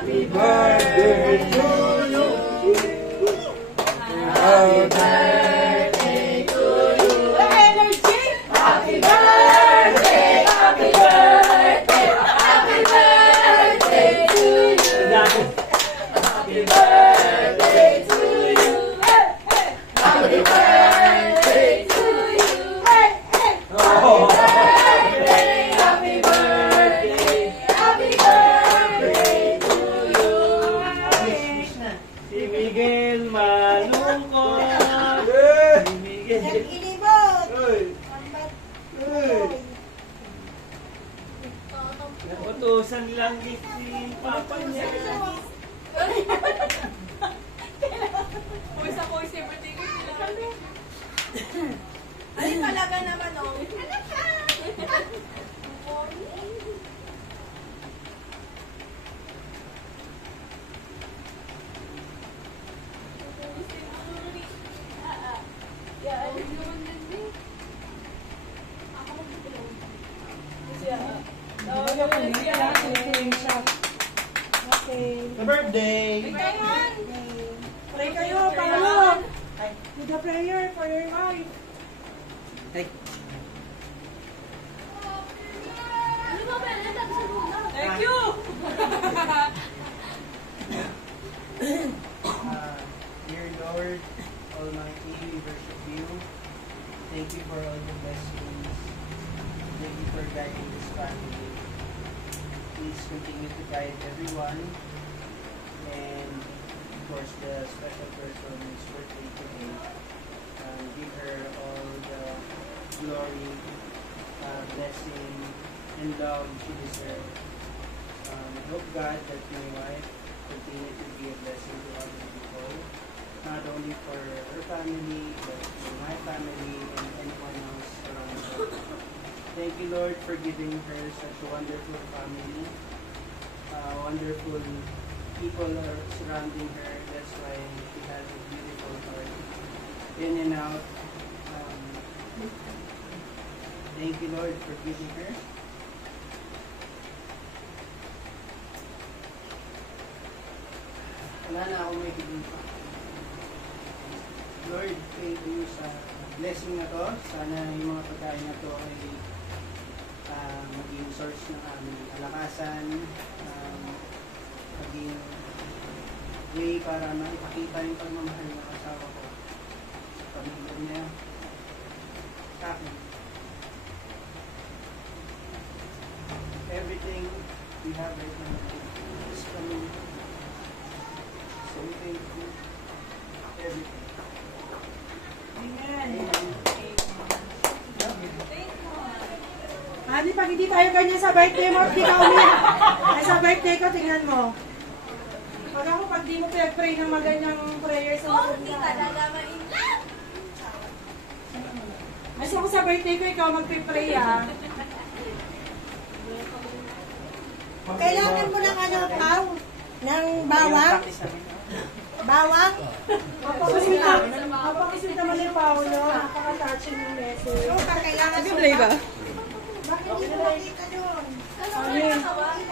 Happy birthday to you. Happy birthday to you. Energy. Happy birthday. Happy birthday. Happy birthday to you. Happy birthday to you. Happy birthday to you. Happy birthday. Happy birthday to you. Si Miguel malungkot. Si Miguel. Nag-inibot. Utusan lang si Papa niya. Puwis ako sa birthday ko sila. Ay, talaga naman, oh. Happy birthday! Pray kayo, Paolo. With a prayer for your wife. Thank you! Dear Lord Almighty, we worship you. Thank you for all the blessings. Thank you for guiding this family. Please continue to guide everyone. And of course, the special person who's birthday today. Give her all the glory, blessing, and love she deserves. I hope God that my wife continue to be a blessing to other people, not only for her family, but for my family and anyone else around her. Thank you, Lord, for giving her such a wonderful family, wonderful people are surrounding her. That's why she has a beautiful heart. In and out. Thank you, Lord, for giving her. Wala na ako may giving pa. Lord, thank you sa blessing na to. Sana yung mga pagkain na to ay maging source ng aming kalakasan, maging way para maipakita yung pagmamahal ng asawa ko sa pamilya niya, sa akin. Everything we have right now is from you. So we thank you. Everything. Amen. Thank you. Adi, pag hindi tayo ganyan sa birthday mo, di ka umiyak. Ay, sa birthday ko, tingnan mo. Pag ako, pag di mo pray ng maganyang prayer sa mga Hindi talaga ma-in-love. Mas ako sa birthday ko, ikaw magpipray, ah. Kailangan mo ng ano, Pao? Ng bawang? Bawang? Papakisip naman ni Paolo. Napaka-touching yung message. Kailangan mo. Nag-play ba? Bakit hindi mo nakita doon? Ano yun?